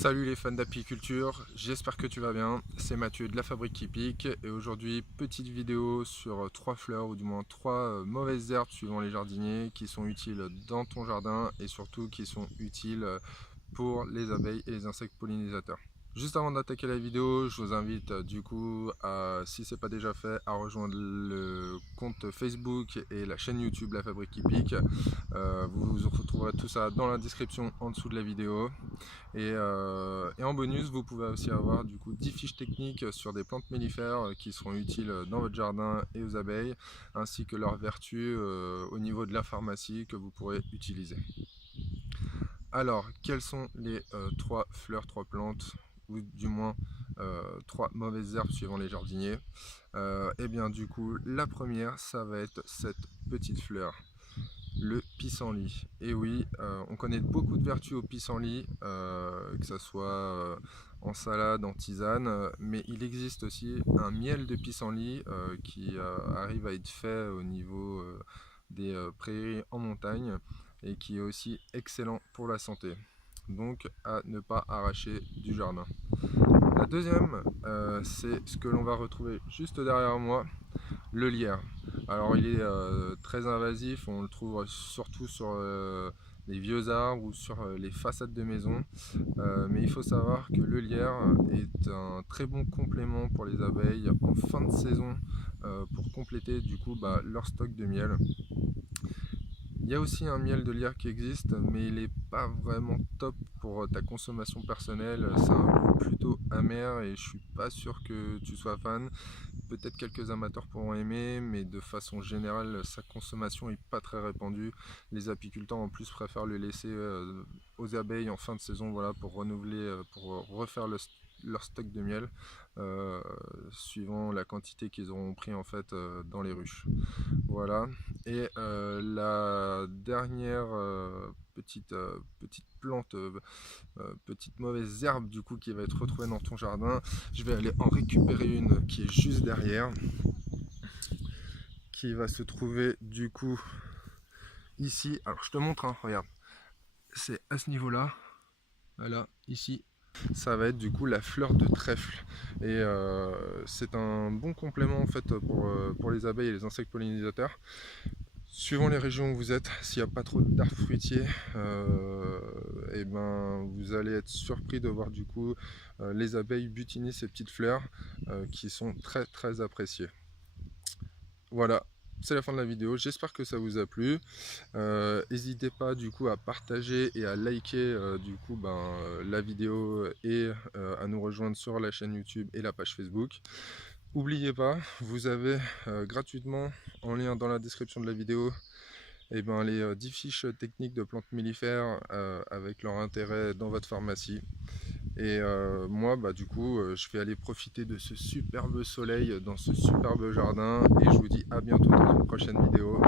Salut les fans d'apiculture, j'espère que tu vas bien, c'est Mathieu de la Fabrique qui pique et aujourd'hui petite vidéo sur trois fleurs ou du moins trois mauvaises herbes suivant les jardiniers qui sont utiles dans ton jardin et surtout qui sont utiles pour les abeilles et les insectes pollinisateurs. Juste avant d'attaquer la vidéo, je vous invite du coup à, si ce n'est pas déjà fait, à rejoindre le compte Facebook et la chaîne YouTube La Fabrique qui pique. Vous retrouverez tout ça dans la description en dessous de la vidéo. Et en bonus, vous pouvez aussi avoir du coup 10 fiches techniques sur des plantes mellifères qui seront utiles dans votre jardin et aux abeilles, ainsi que leurs vertus au niveau de la pharmacie que vous pourrez utiliser. Alors, quelles sont les trois fleurs, trois plantes, ou du moins trois mauvaises herbes suivant les jardiniers? Et bien du coup, la première, ça va être cette petite fleur, le pissenlit. Et oui, on connaît beaucoup de vertus au pissenlit, que ce soit en salade, en tisane, mais il existe aussi un miel de pissenlit qui arrive à être fait au niveau des prairies en montagne et qui est aussi excellent pour la santé. Donc à ne pas arracher du jardin. La deuxième, c'est ce que l'on va retrouver juste derrière moi, le lierre. Alors il est très invasif, on le trouve surtout sur les vieux arbres ou sur les façades de maisons. Mais il faut savoir que le lierre est un très bon complément pour les abeilles en fin de saison pour compléter du coup leur stock de miel. Il y a aussi un miel de lierre qui existe, mais il n'est pas vraiment top pour ta consommation personnelle. C'est un goût plutôt amer et je suis pas sûr que tu sois fan. Peut-être quelques amateurs pourront aimer, mais de façon générale, sa consommation n'est pas très répandue. Les apiculteurs en plus préfèrent le laisser aux abeilles en fin de saison, voilà, pour renouveler, pour refaire leur stock de miel, suivant la quantité qu'ils auront pris en fait dans les ruches. Voilà. Et la dernière petite plante, petite mauvaise herbe du coup qui va être retrouvée dans ton jardin, je vais aller en récupérer une qui est juste derrière, qui va se trouver du coup ici. Alors je te montre, hein, regarde, c'est à ce niveau là, voilà, ici. Ça va être du coup la fleur de trèfle et c'est un bon complément en fait pour les abeilles et les insectes pollinisateurs. Suivant les régions où vous êtes, s'il n'y a pas trop d'arbres fruitiers, et ben vous allez être surpris de voir du coup les abeilles butiner ces petites fleurs qui sont très appréciées. Voilà, c'est la fin de la vidéo, j'espère que ça vous a plu. N'hésitez pas du coup à partager et à liker du coup la vidéo et à nous rejoindre sur la chaîne YouTube et la page Facebook. N'oubliez pas, vous avez gratuitement en lien dans la description de la vidéo et les 10 fiches techniques de plantes mellifères avec leur intérêt dans votre pharmacie. Et moi du coup je vais aller profiter de ce superbe soleil dans ce superbe jardin et je vous dis à bientôt dans une prochaine vidéo.